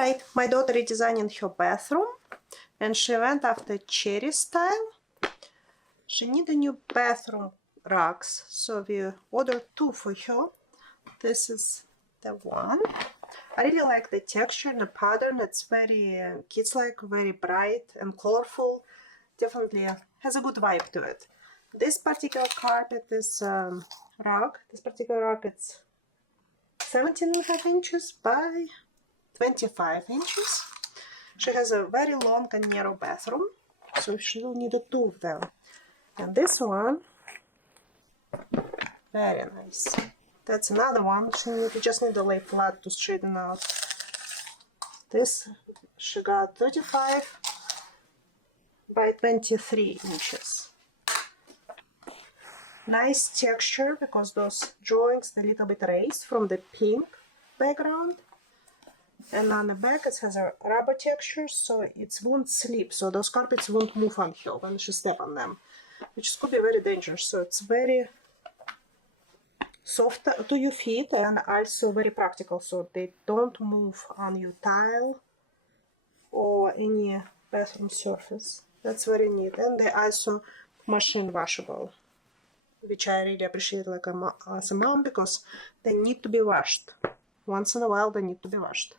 Alright, my daughter is designing her bathroom and she went after cherry style. She needs a new bathroom rugs, so we ordered 2 for her. This is the one. I really like the texture and the pattern. It's very kids-like, very bright and colorful. Definitely has a good vibe to it. This particular carpet is rug. This particular rug is 17.5 inches by 25 inches. She has a very long and narrow bathroom, so she will need 2 of them. And this one, very nice. That's another one. You just need to lay flat to straighten out. This she got 35 by 23 inches. Nice texture because those drawings a little bit raised from the pink background. And on the back it has a rubber texture, so it won't slip. So those carpets won't move on her when she step on them, which could be very dangerous. So it's very soft to your feet and also very practical, so they don't move on your tile or any bathroom surface. That's very neat. And they're also machine washable, which I really appreciate as a mom because they need to be washed. Once in a while they need to be washed.